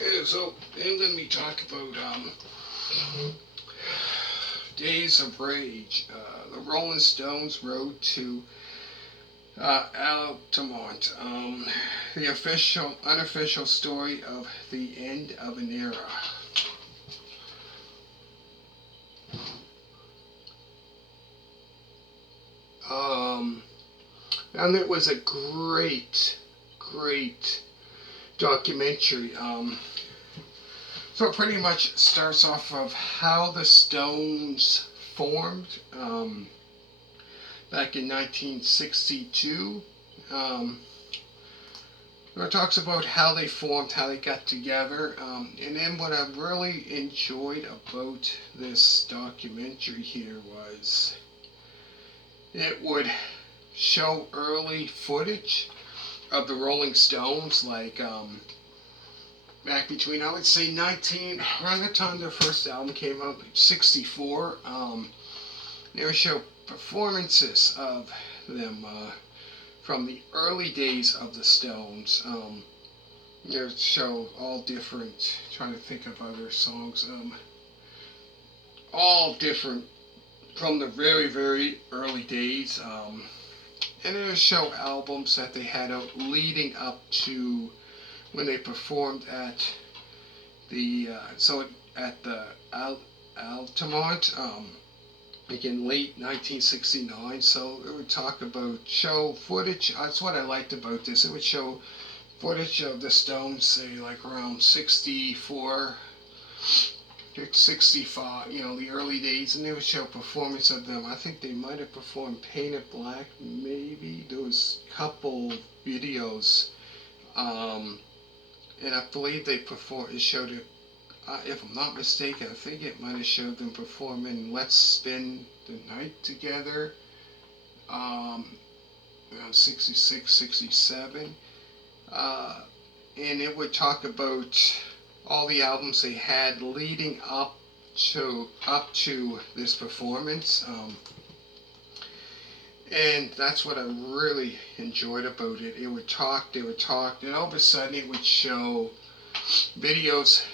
Yeah, so I'm going to be talking about Days of Rage, the Rolling Stones Road to Altamont, the unofficial story of the end of an era. Um, and it was a great documentary. So it pretty much starts off of how the Stones formed back in 1962. Um, it talks about how they formed, how they got together, and then what I really enjoyed about this documentary here was it would show early footage of the Rolling Stones, like back between, I would say, around the time their first album came out, like 64. They would show performances of them from the early days of the Stones. They would show all different, trying to think of other songs, all different from the very early days. And it would show albums that they had out leading up to when they performed at the at the Altamont, like in late 1969. So it would show footage. That's what I liked about this. It would show footage of the Stones, say like around 64, 65, the early days, and they would show performance of them. I think they might have performed Painted Black, maybe. There was a couple videos, um, and I believe it showed it, if I'm not mistaken, I think it might have showed them performing Let's Spend the Night Together, um, around 66, 67. Uh, and it would talk about all the albums they had leading up to this performance. And that's what I really enjoyed about it. They would talk, and all of a sudden it would show videos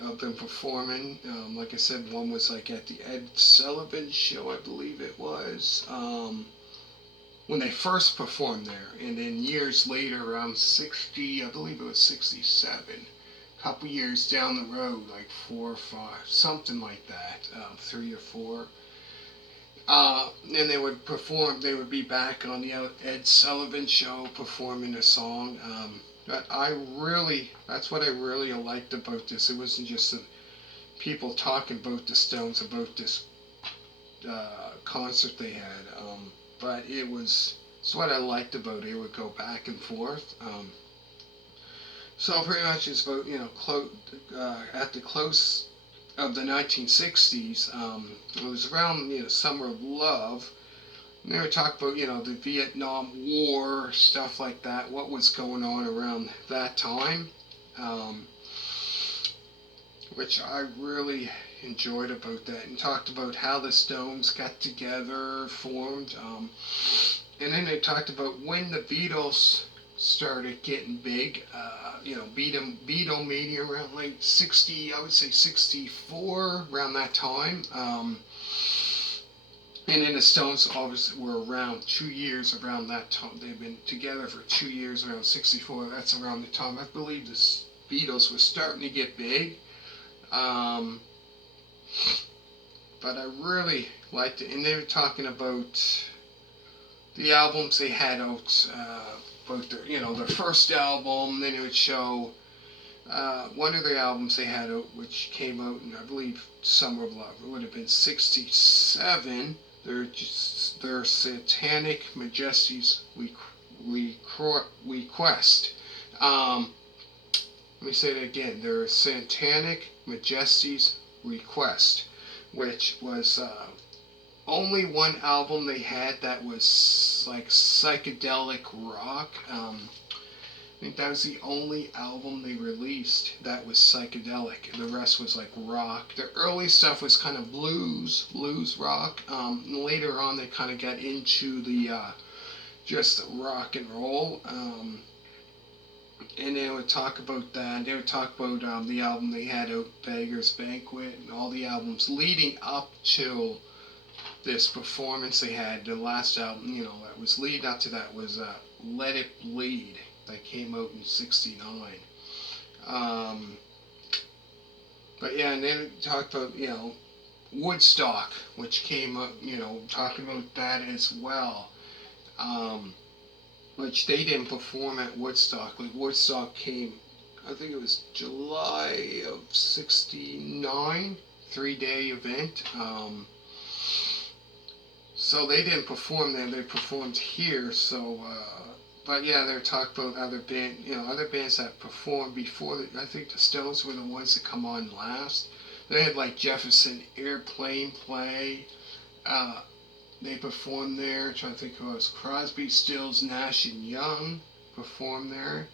of them performing. Like I said, one was like at the Ed Sullivan show, I believe it was, when they first performed there, and then years later, around 60, I believe it was 67. A couple years down the road, like 4 or 5, something like that, 3 or 4. And they would perform. They would be back on the Ed Sullivan show performing a song. But that's what I really liked about this. It wasn't just the people talking about the Stones, about this concert they had, but it's what I liked about it. It would go back and forth. So pretty much it's about, at the close of the 1960s. It was around, Summer of Love. And they were talking about, the Vietnam War, stuff like that, what was going on around that time, um, which I really enjoyed about that, and talked about how the Stones got together, formed, and then they talked about when the Beatles started getting big. Beatlemania around like 60, I would say 64, around that time. And then the Stones obviously were around 2 years around that time. They've been together for 2 years around 64. That's around the time I believe the Beatles were starting to get big. Um, but I really liked it. And they were talking about the albums they had out, both their first album. Then it would show one of their albums they had out, which came out in, I believe, Summer of Love. It would have been 67. Their Satanic Majesty's Request. Let me say that again. Their Satanic Majesty's Request, which was only one album they had that was like psychedelic rock. I think that was the only album they released that was psychedelic. The rest was like rock. The early stuff was kind of blues rock. Later on, they kind of got into the just rock and roll. And they would talk about that. They would talk about the album they had out, Beggar's Banquet, and all the albums leading up to this performance they had. The last album, that was leading up to that was Let It Bleed, that came out in '69. Um, but yeah, and then talked about, Woodstock, which came up, talking about that as well. Um, which they didn't perform at Woodstock. Like Woodstock came, I think it was July of '69, 3-day event. So they didn't perform there. They performed here. So, but yeah, they're talking about other bands that performed before. I think the Stones were the ones that come on last. They had like Jefferson Airplane play. Uh, they performed there. I'm trying to think who else. Crosby, Stills, Nash and Young performed there.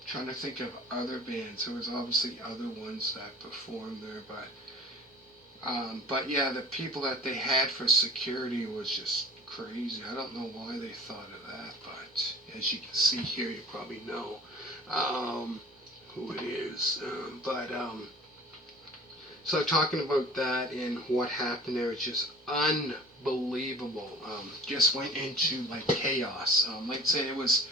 I'm trying to think of other bands. There was obviously other ones that performed there, but yeah, the people that they had for security was just crazy. I don't know why they thought of that, but as you can see here, you probably know who it is. So talking about that and what happened there, it's just unbelievable. Just went into like chaos. Like I said, it was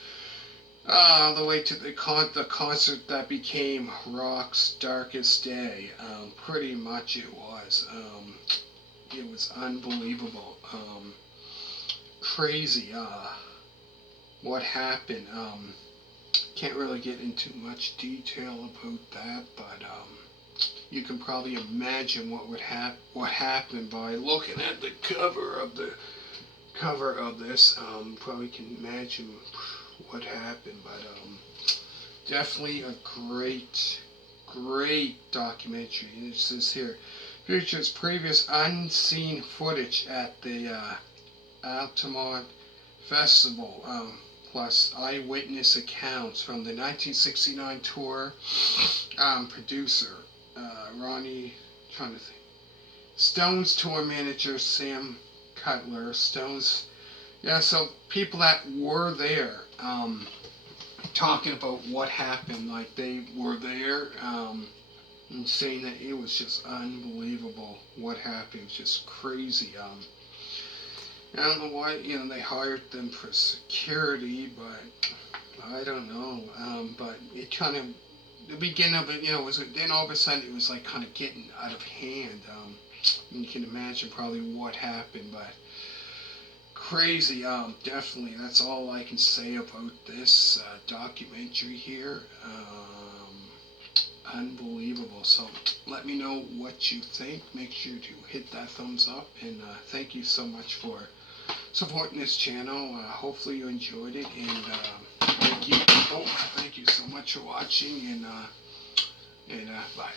the way to the concert that became rock's darkest day. Pretty much it was. It was unbelievable. Crazy. What happened? Can't really get into much detail about that, but you can probably imagine what happened by looking at the cover of this. Probably can imagine what happened, but definitely a great documentary. It says here, features previous unseen footage at the Altamont Festival, plus eyewitness accounts from the 1969 tour. Producer Ronnie, trying to think, Stones tour manager Sam Cutler, Stones. Yeah, so people that were there, talking about what happened, like they were there, and saying that it was just unbelievable what happened. It was just crazy. I don't know why, they hired them for security, but I don't know. But it kind of, the beginning of it, was, then all of a sudden it was like kind of getting out of hand. You can imagine probably what happened, but crazy. Definitely, that's all I can say about this documentary here. Unbelievable. So let me know what you think. Make sure to hit that thumbs up, and thank you so much for supporting this channel. Hopefully you enjoyed it, and thank you so much for watching, and bye.